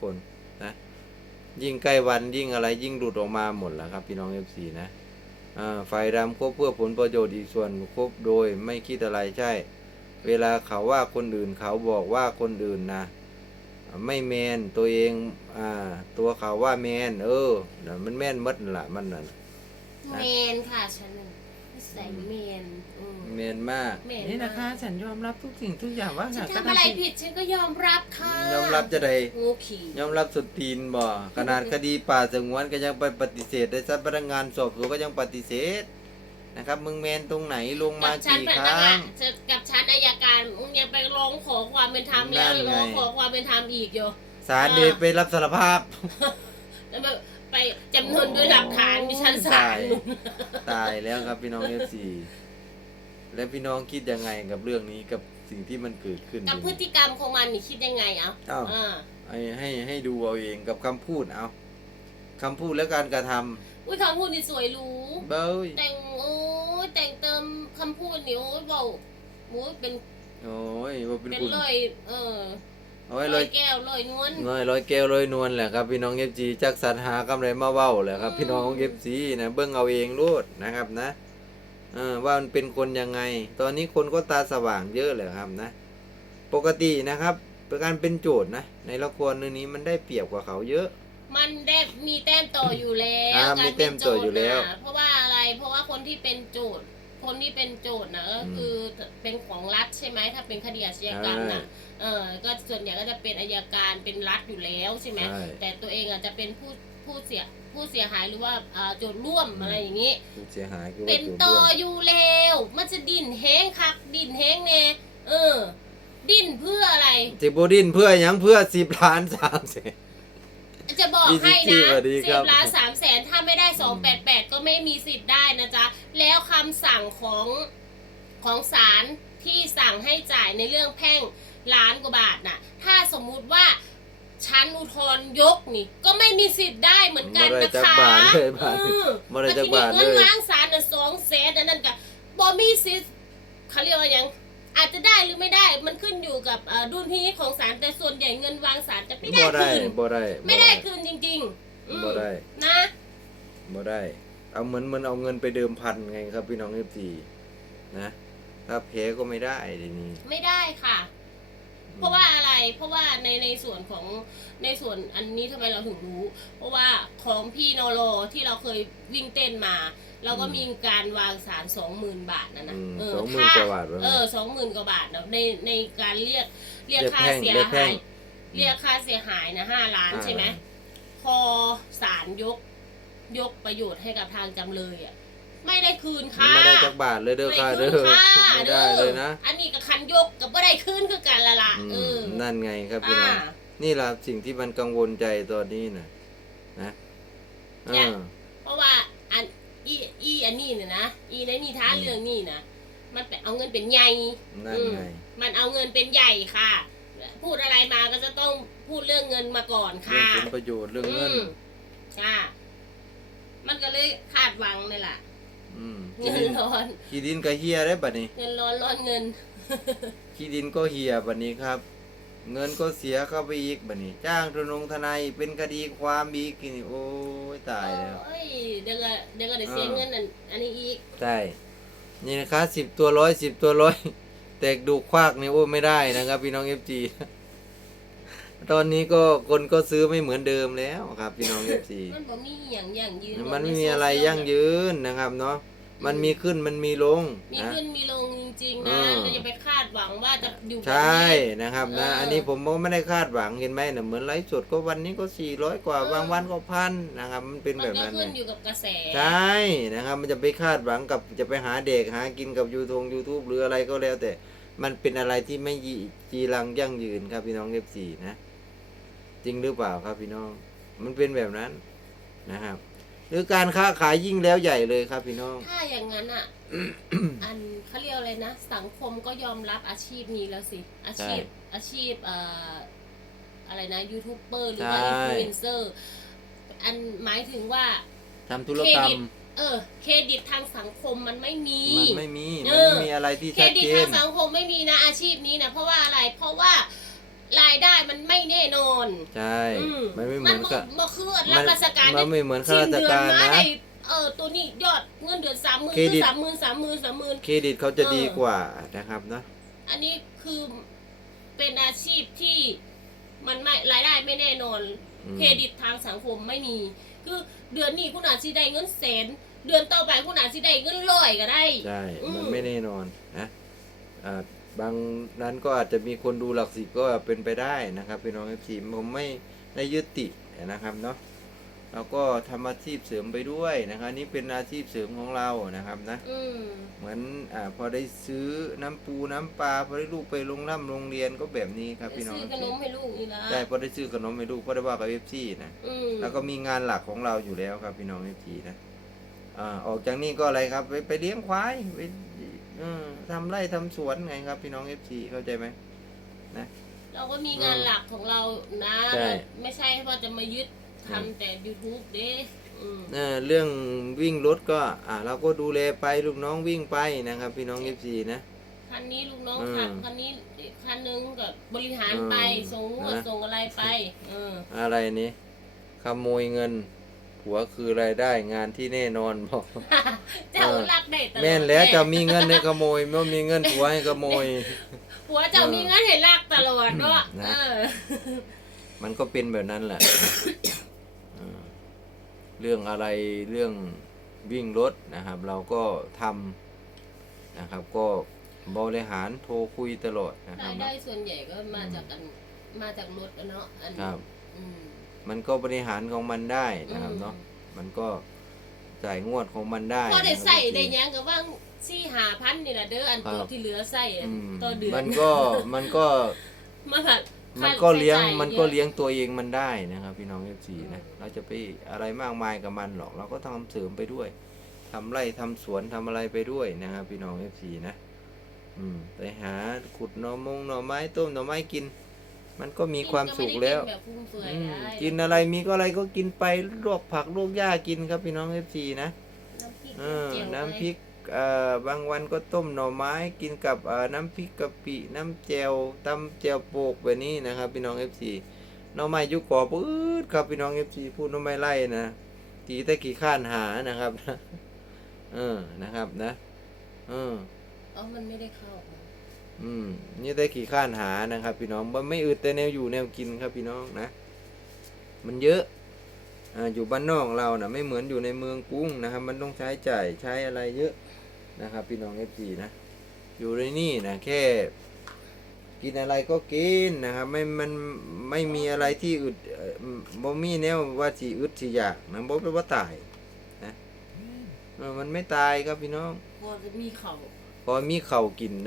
คนนะยิ่งใกล้วันยิ่งอะไรยิ่งหลุดออกมาหมดแล้วครับ พี่น้องเอฟซีนะอ่าไฟดำครบเพื่อผลประโยชน์อีกส่วนครบโดยไม่คิดอะไรใช่ เวลาเขาว่าคนอื่นเขาบอกว่าคนอื่นนะไม่แมนตัวเองอ่าตัวเขาว่าแมนเออมันแมนมดนั่นละมันน่ะเมนค่ะฉัน น่ะนิสัยเมนอืมแมนมากแมนนี่นะคะ ฉันยอมรับทุกสิ่งทุกอย่างว่าฉันหากทำอะไรผิดฉันก็ยอมรับค่ะยอมรับจะได้งูขี่ยอมรับสุดตีนบ่ขนาดคดีป่าสงวนก็ยังไปปฏิเสธได้ซะพนักงานสอบสวนก็ยังปฏิเสธนะครับ มึงแมนตรงไหนลงมากับฉันกี่เป็นคทรั้หารงกับฉันอายการมึงยังไปร้องขอความเป็นธรรมแล้วนั่นไง ร้องขอความเป็นธรรมอีกอยู่ศาลเดชไปรับสารภาพ แล้วไปไปจำนวนด้วยหลักฐานดิฉันศาตาลยตายแล้วครับพี่น้องเอฟซีและพี่น้องคิดยังไงกับเรื่องนี้กับสิ่งที่มันเกิดขึ้นกับพฤติกรรมของมันนี่คิดยังไงเอ้าอ้าวอ่าให้ให้ให้ดูเอาเองกับคำพูดเอาคำพูดและการกระทำอุ้ยคำพูดนี่สวยหรู้ เบ้ยแต่งโอ้ยแต่งเติมคำพูดนี่โอ้ยเบาโอ้ยเป็นโอ้ยว่าเป็นเป็นคุณลอยเออ เอาไว้ลเลอยยแก้วลอยนวลน้อยร้อยแก้วร้อยนวลแหละครับพี่น้องเอฟซีจักสรรหากำไรมาเว้าแหละครับ พี่น้องเอฟซีนะเบิ่งเอาเองรูดนะครับนะเออว่ามันเป็นคนยังไง ตอนนี้คนก็ตาสว่างเยอะเลยครับนะ ปกตินะครับเป็นการเป็นโจทย์นะ ในละครเรื่องนี้มันได้เปรียบกว่าเขาเยอะ มันได้มีแต้มต่ออยู่แล้วอ่าการมีแต้มต่ออยู่แล้ว เป็นโจทน่ะเพราะว่าอะไรเพราะว่าคนที่เป็นโจทย์ คนที่เป็นโจทย์นะก็คือเป็นของรัฐใช่ไหมถ้าเป็นคดีอาชญากรรมน่ะเออก็ส่วนใหญ่ก็จะเป็นอายการเป็นรัฐอยู่แล้วใช่ไหมใช่แต่ตัวเองอาจจะเป็นผู้ผู้เสียผู้เสียหายหรือว่าอ่าโจทย์ร่วมอะไรอย่างนี้ผู้เสียหายคือว่าเป็นโจทย์ต่อร่วมอยู่แล้วมันจะดิ้นแห้งคักดิ้นแห้งเน่เออ ดิ้นเพื่ออะไรจิบดินเพื่อหยังเพื่อสิบล้านสามแสน จะบอกให้ดีนะสวัสดีสิครับ บล้านสามแสนถ้าไม่ได้สองแปดแปดก็ไม่มีสิทธิ์ได้นะจ๊ะ แล้วคำสั่งของของศาลที่สั่งให้จ่ายในเรื่องแพ่งล้านกว่าบาทน่ะ ถ้าสมมุติว่าชั้นอุทธรณ์ยกนี่ ก็ไม่มีสิทธิ์ได้เหมือนกันบ่ได้นะจักคะบาทเลยบาทเออบ่ได้จักบาทแล้วทีนี้เลยเงินล้างศาลน่ะสองแสนอันนั่นก็บ่มีสิทธิ์เขาเรียกว่าหยัง อาจจะได้หรือไม่ได้มันขึ้นอยู่กับเอ่อดุลพินิจของศาลแต่ส่วนใหญ่เงินวางศาลจะไม่ได้บ่ได้คืนบ่ได้ไม่ได้คืนจริงๆอืมบ่ได้นะ บ่ได้ เอาเหมือนมันเอาเงินไปเดิมพันไงครับพี่น้องเอฟซีนะถ้าแพ้ก็ไม่ได้ทีนี้ ไม่ได้ค่ะ เพราะว่าอะไร เพราะว่าในในส่วนของในส่วนอันนี้ทำไมเราถึงรู้ เพราะว่าของพี่โนโลที่เราเคยวิ่งเต้นมาเราก็มีการวางสารสองหมื่นบาทนะนะอืมเออสองหมื่นถ้กว่าบาทวะเออสองหมื่นกว่าบาทนะในในการเรียกเรียกเรียกค่าแพ่งเสียเรียกแพ่หายงเรียกค่าเสียหายนะห้าล้านอ่าใช่ไหมพอศาลยกยกประโยชน์ให้กับทางจำเลยอะไม่ได้คืนค่ะไม่ได้จักบาทเลยเด้อไม่ค่ะคืเด้นอค่ะไม่เด้ได้อเลยนะอันนี้กับคันยกกับไม่ได้คืนคือกันละล่ะอืมเออนั่นไงครับพี่น้องอ่านี่แหละสิ่งที่มันกังวลใจตอนนี้นะนะเนี่ยอ่าเพราะว่า รื่องนี้นะมันไปเอาเงินเป็นใหญ่นั่นอืมไงมันเอาเงินเป็นใหญ่ค่ะ พูดอะไรมาก็จะต้องพูดเรื่องเงินมาก่อนเรื่องค่ะผลประโยชน์เรื่องเงินอืมค่ะ มันก็เลยคาดหวังนี่แหละอืมเงินร้อนขี้ดินก็เฮียได้บัดนี้ เงินร้อนร้อนเงินขี้ดินก็เฮียบัดนี้ครับ เงินก็เสียเข้าไปอีกบัดนี้ จ้างทนงทนายเป็นคดีความอีกนี่โอ้ยตายแล้วโอ้ยเดี๋ยวก็เดี๋ยวก็ได้เสียอ่าเงินอันอันนี้อีกใช่ นี่นะคะสิบตัวร้อยสิบตัวร้อยแตกดูควักนี่โอ้ไม่ได้นะครับ พี่น้องเอฟจีตอนนี้ก็คนก็ซื้อไม่เหมือนเดิมแล้วครับ พี่น้องเอฟจีมันบ่มีอย่างอย่างยืนมันไม่มีอะไรยั่งยืนนะครับเนาะ มันมีขึ้นมันมีลงมีนะ ขึ้นมีลงจริงๆอ่นะาเราจะไปคาดหวังว่าจะอยู่แบบใช่นี้นะครับนะ เอออัอันนี้ผมก็ไม่ได้คาดหวังเห็นไหมนะเหมือนไลฟ์สดก็วันนี้ก็สี่ร้อยกว่าเออ บางวันก็พันนะครับ มันเป็นมัแบนบก็นั้นขึ้นไงอยู่กับกระแสใช่นะครับ มันจะไปคาดหวังกับจะไปหาเด็กหากินกับยูทงยูทูบหรืออะไรก็แล้วแต่มันเป็นอะไรที่ไม่ยีจีรังยั่งยืนครับพี่น้องเอฟซีนะ จริงหรือเปล่าครับพี่น้อง มันเป็นแบบนั้นนะครับ หรือการค้าขายยิ่งแล้วใหญ่เลยครับพี่น้อง ถ้าอย่างนั้นอะ อันเขาเรียกอะไรนะ สังคมก็ยอมรับอาชีพนี้แล้วสิ อาชีพ อาชีพเอ่ออะไรนะยูทูบเบอร์หรือว่าใช่อินฟลูเอนเซอร์อันหมายถึงว่าทำธุรกรรมเออ เครดิตทางสังคมมันไม่มี มันไม่มีเอมันอไม่มีอะไรที่เครชัดดิตเจทานงสังคมไม่มีนะอาชีพนี้นะเพราะว่าอะไรเพราะว่า รายได้มันไม่แน่นอนใช่อืมมันไม่เหมัมือนกับบ่คือรับราชการมันไม่เหมือนข้าราชการสิ้เดือมานะได้เออตัวนี้ยอดเงินเดือนสามหมื่นเครดิตสามหมื่นสามหมื่นสามหมื่นเครดิตเขาจะเออดีกว่านะครับเนาะอันนี้คือเป็นอาชีพที่มันไม่รายได้ไม่แน่นอนอืมเครดิตทางสังคมไม่มี คือเดือนนี้คุณอาจจะได้เงินแสนเดือนต่อไปคุณอาจจะได้เงินร้อยก็ได้ใช่อืมมันไม่แน่นอนนะอ่า บางนั้นก็อาจจะมีคนดูหลักสิบก็เป็นไปได้นะครับพี่น้องเอฟซีผมไม่ได้ยึดติดนะครับเนาะเราก็ทำอาชีพเสริมไปด้วยนะครับนี่เป็นอาชีพเสริมของเรานะครับนะอืมเหมือนอ่าพอได้ซื้อน้ำปูน้ำปลาพอได้ลูกไปโรงร่ำโรงเรียนก็แบบนี้ครับพี่น้องซื้อขนมให้ลูกนี่นะใช่พอได้ซื้อขนมให้ลูกพอได้ว่ากับเอฟซีนะอืมแล้วก็มีงานหลักของเราอยู่แล้วครับพี่น้องเอฟซีนะอ่าออกจากนี่ก็อะไรครับไปไปเลี้ยงควายไปเออทำไร่ทำสวนไงครับพี่น้องเอฟซีเข้าใจไหมเราก็มีงานหลักของเรานะ ใช่ ไม่ใช่ว่าจะมายึดทำแต่ YouTube เด้อืม เออเรื่องวิ่งรถก็อ่าเราก็ดูแลไปลูกน้องวิ่งไปนะครับ พี่น้องเอฟซีนะ คันนี้ลูกน้องอืมขับคันนี้อีกคันนึงกับบริหารไป อืมส่งงวดนะ ส่งอะไรไป เออ อะไรนี่ขโมยเงิน ผัวคือรายได้งานที่แน่นอนบอกเจ้ารักได้ตลอดแม่นแล้วจะมีเงินให้ขโมยไม่มีเงินผัวให้ขโมยผัวเจ้ามีเงินให้รักตลอดเนาะนะเออ มันก็เป็นแบบนั้นแหละเออเรื่องอะไรเรื่องวิ่งรถนะครับ เราก็ทำนะครับ ก็บริหารโทรคุยตลอดนะครัราบยได้ส่วนใหญ่ก็มาจากอันมาจากรถอะเนาะอันครับ อืม มันก็บริหารของมันได้นะครับเนาะมันก็จ่ายงวดของมันได้พอได้นะครับใส่พี่ได้หยังก็ว่างสี่หาพันนี่แหละเด้ออันตัวครับที่เหลือใส่อะอืมต่อเดือนมันก็มันก็มาผัดมันก็เลี้ยงค่าใช้จ่ามันก็อะเลี้ยงตัวเองมันได้นะครับ พี่น้องเอฟซีนะเราจะไปอะไรมากมายกับมันหรอก เราก็ทำเสริมไปด้วยทำไร่ทำสวนทำอะไรไปด้วยนะครับ พี่น้องเอฟซีนะ อืมไปหาขุดหน่อมงหน่อไม้ต้มหน่อไม้กิน มันก็มีความสุขแล้วกินก็ไม่ได้กินแบบฟุ่มเฟือยอืมได้กินอะไรมีก็อะไรก็กินไปลวกผักลวกหญ้ากินครับพี่น้องเอฟซีนะ น้ำพริกเออเจียวน้ำพริกเอ่อบางวันก็ต้มหน่อไม้กินกับเอ่อน้ำพริกกะปิน้ำแจวตำแจวโปกแบบนี้นะครับพี่น้องเอฟซีหน่อไม้ยุกกรอบปื๊ดครับพี่น้องเอฟซีพูดหน่อไม้ไล่นะกี่แต่กี่ข้านหานะครับ เออนะครับนะเอออ๋อมันไม่ได้เข้าค่ะ อืมนี่แต่กี่ข้านหานะครับ พี่น้องมันไม่อึดแต่แนวอยู่แนวกินครับพี่น้องนะ มันเยอะอ่าอยู่บ้านนอกเรานะไม่เหมือนอยู่ในเมืองกรุงนะครับ มันต้องใช้จ่ายใช้อะไรเยอะนะครับ พี่น้องเอฟซีนะอยู่ในนี่นะแค่ กินอะไรก็กินนะครับไม่มันไม่มีอะไรที่อึดเอ่อบ่มีแนวว่าสิอึดสิอยากนะบ่แปลว่าตายนะเออมันไม่ตายครับพี่น้องพอจะมีเขาพอมีข้าวกิน